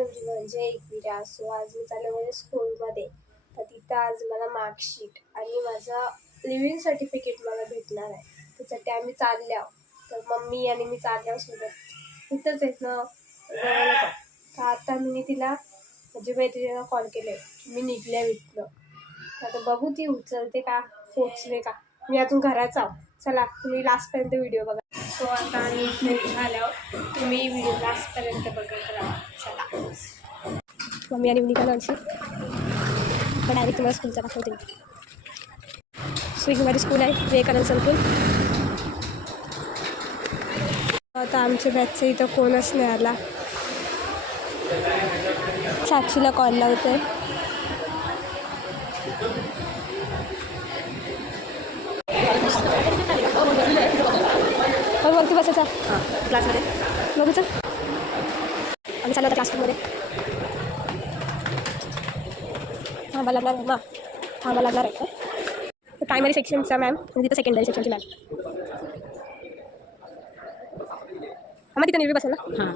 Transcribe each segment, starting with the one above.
Everyone, जय Ekvira. So आज मी चालले माझ्या स्कूलमध्ये. तर तिथं आज मला मार्कशीट आणि माझा लिव्हिंग सर्टिफिकेट मला भेटणार आहे. त्यासाठी आम्ही चालले आहोत. तर मम्मी आणि मी चालले आहोत सोबत. इथंच आहेत ना जवळच. तर आता मी तिला माझ्या मैत्रिणीला कॉल केले, मी निघले इथनं. आता बघू ती उचलते का, पोचले का. मी अजून घराच आहो. चला तुम्ही लास्टपर्यंत व्हिडिओ बघा. सो आता आणि झाल्यावर तुम्ही व्हिडिओ लास्टपर्यंत बघत राहा. चला मम्मी आणि मी निघालो आमची. पण डायरेक्ट तुम्हाला स्कूलचा दाखवते. स्विगी माझी स्कूल आहे, विवेकानंद संकुल. आता आमच्या बॅचचं इथं कोणच नाही आला. साक्षीला कॉल लावते. वरती बसायचा क्लासमध्ये बघूचं. आम्ही चाललो होता क्लासरूममध्ये. थांबा लागणार आहे थांबा लागणार आहे. प्रायमरी सेक्शनचा मॅम आणि तिथं सेकंडरी सेक्शनची मॅम. मग तिथं निर्वी बसेल ना. हां,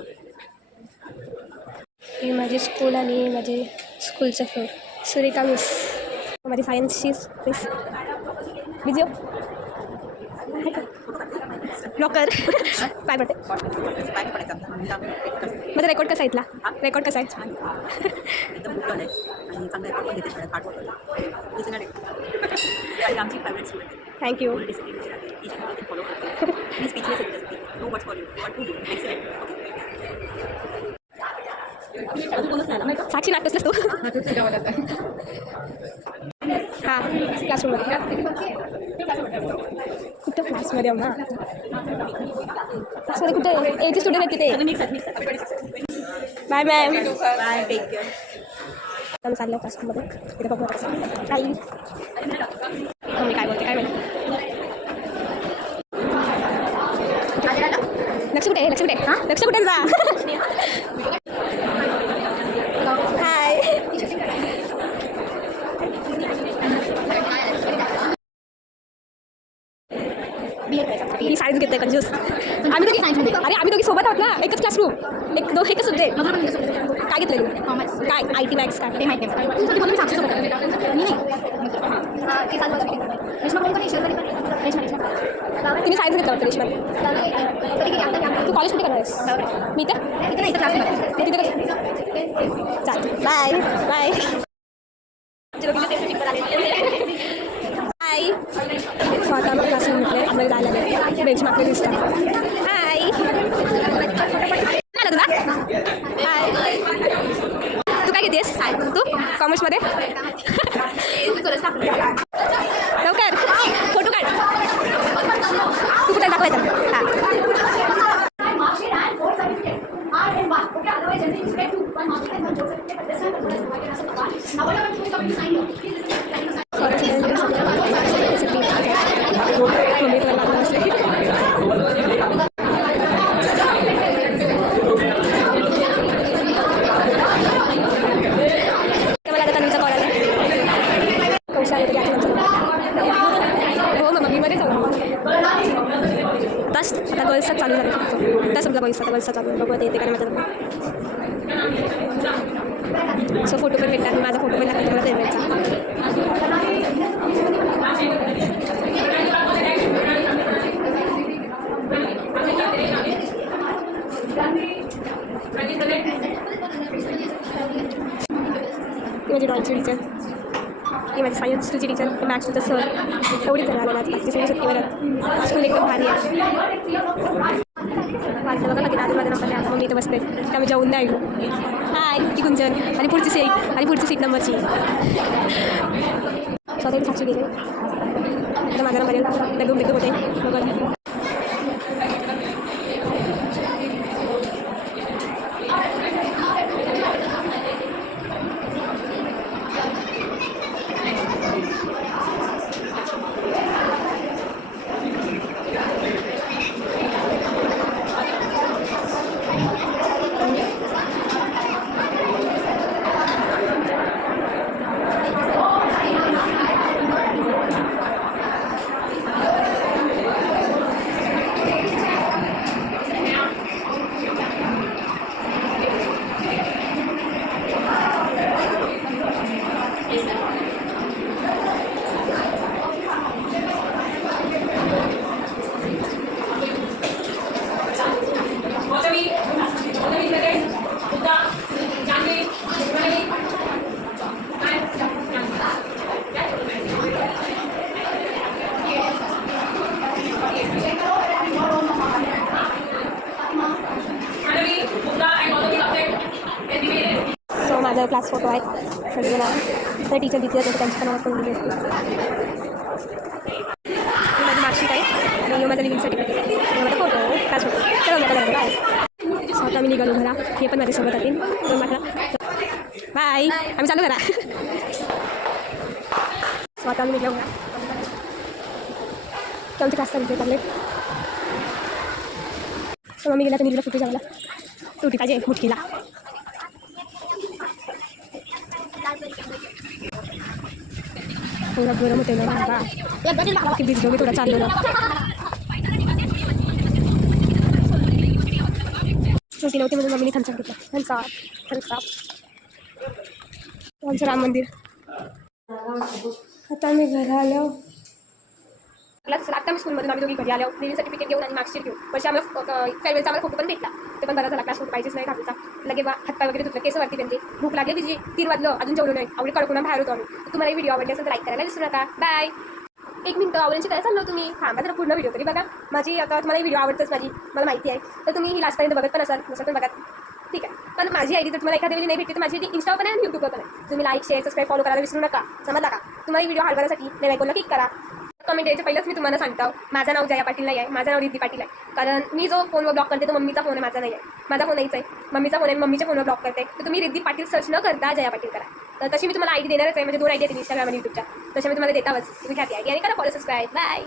ही माझी स्कूल आणि माझे स्कूलचं फ्लोर. सुरेखा मिस, माझी सायन्सची मिस. बिझी लॉकर काय म्हणते. माझा रेकॉर्ड कसा इथला, रेकॉर्ड कसा आहे. थँक्यू. साक्षी नाटकच तू. हां क्लासरूममध्ये. कुठं क्लासमध्ये ना, क्लासमध्ये कुठे एची स्टुडंट आहेत तिथे. Bye ma'am. Bye, take care. आम्ही चाललो क्लासरूममध्ये. तिथे बघू कसं काही मम्मी काय बोलते काय माहिती. लक्ष कुठे, लक्ष कुठे. हां लक्ष कुठे जा. हाय. ही सायन्स घेते कंजूस. आम्ही दोघी सायन्समध्ये. अरे आम्ही दोघी सोबत आहोत ना, एकच क्लासरूम, एकच सब्जेक्ट. काय घेतलं तू. काय IT मॅक्स काय ते माहिती आहे. तुम्ही सायन्स घेतला होता रेशमा. तू कॉलेज कुठे करणार आहेस. मी तर इथं क्लासमध्ये तिथे. चाल बाय बाय. हाय. स्वतः मग क्लासरूम म्हटले आपल्याला जायला लागेल. बेंच मागले दिसतात. हाय तुला. हाय. तू काय घेतेस. तू कॉमर्समध्ये. लवकर फोटो काढ. तू कुठे दाखवायचा. हां आता गर्ल्सचा चालू झालं. त्या समजा गर्ल्सचा चालू आहे. बघू येते काय माझं. सो फोटो पण भेटतात. माझा फोटो पण लागतो मला फेवरेटचा. माझी ड्रॉइंगची टीचर, ही माझी सायन्स टूची टीचर, मॅथ्स टूचं सर. एवढीच जण आलेला आज तिसरी सुट्टीवर. स्कूल एकदम भारी आहे. माझं बघा की दादू माझा नंबर आहे. मग मी इथं बसते त्यामुळे जाऊन नाही ऐकू. हाय ती गुंजन आणि पुढची सीट नंबरची. स्वतः साक्षी गेले. आता माझा नंबर येईल. बेडरूम होते बघा. माझं क्लास फोटो आहेत सगळे नाव तर टीचर दिसले तर त्यांची पण नाव पण दिली असते. ही माझी मार्कशीट आहे आणि माझं लिव्हिंग सर्टिफिकेट आहे, माझा फोटो क्लास फोटो चला माझा झालेला आहे. स्वतः मी निघालो घरा, हे पण माझ्यासोबत येतील दोन माझा बाय आम्ही चालू करा. स्वतः मी निघलो घरा आमच्या क्लासचा विषय चालले तर मम्मी गेला तर निघाला फुटी जायला तुटी पाहिजे मुठीला. थोडा गरम होते ना बाबा की भिजलो मी थोडा चाललो ना सुटी नव्हती म्हणून मम्मीने थम्सअप घेतलं. थम्सअप आमचं राम मंदिर. आता मी घरा आलो आता मी स्कूलमधून आम्ही दोघी घरी आलो लिव्हिंग सर्टिफिकेट घेऊन आणि मार्कशीट घेऊन पैसे आम्हाला फेअरवेलचा आम्हाला फोटो पण भेटला ते पण बरा झाला. क्लास फोटो पाहिजेच नाही घालूचा लगे बा हातपाय वगैरे धुतलं केस वरती त्यांचे भूक लागली तिची 3 वाजलं अजून जेवलो नाही आवडी कडकून बाहेर होतो आम्ही. तुम्हाला व्हिडिओ आवडले असेल तर लाईक करायला विसरू नका. बाय. 1 मिनिट आवडीची काय चाललो तुम्ही थांबा जरा पूर्ण व्हिडिओ तरी बघा माझी. आता तुम्हाला व्हिडिओ आवडतच माझी मला माहिती आहे तर तुम्ही ही लास्टपर्यंत बघत पण असाल नसेल पण बघा ठीक आहे. पण माझी आयडी जर तुम्हाला एखाद्या वेळी नाही भेटते तर माझी आयडी इंस्टावर पण आहे आणि यूट्यूबवर पण आहे. तुम्ही लाईक शेअर सबस्क्राईब फॉलो करायला विसरू नका समजला का. तुम्हाला व्हिडिओ हलवण्यासाठी बेल आयकॉनला क्लिक करा. कमेंट यायचं पहिलंच मी तुम्हाला सांगतो माझं नाव जया पाटील नाही आहे माझं नाव रिद्धी पाटील आहे. कारण मी जो फोनवर ब्लॉक करते तो मम्मीचा फोन आहे माझा नाही आहे. माझा फोन नाहीच आहे मम्मीचा फोन आहे मम्मीच्या फोनवर ब्लॉक करते तर तुम्ही रिद्धी पाटील सर्च न करता जया पाटील करा. तर तशी मी तुम्हाला आयडी देणारच आहे म्हणजे 2 आयडी आहेत इंस्टाग्राम आणि यूट्यूबच्या तशा मी तुम्हाला देतावच तुम्ही घ्या ती आयडी आणि करा फॉलो सबस्क्राईब. बाय.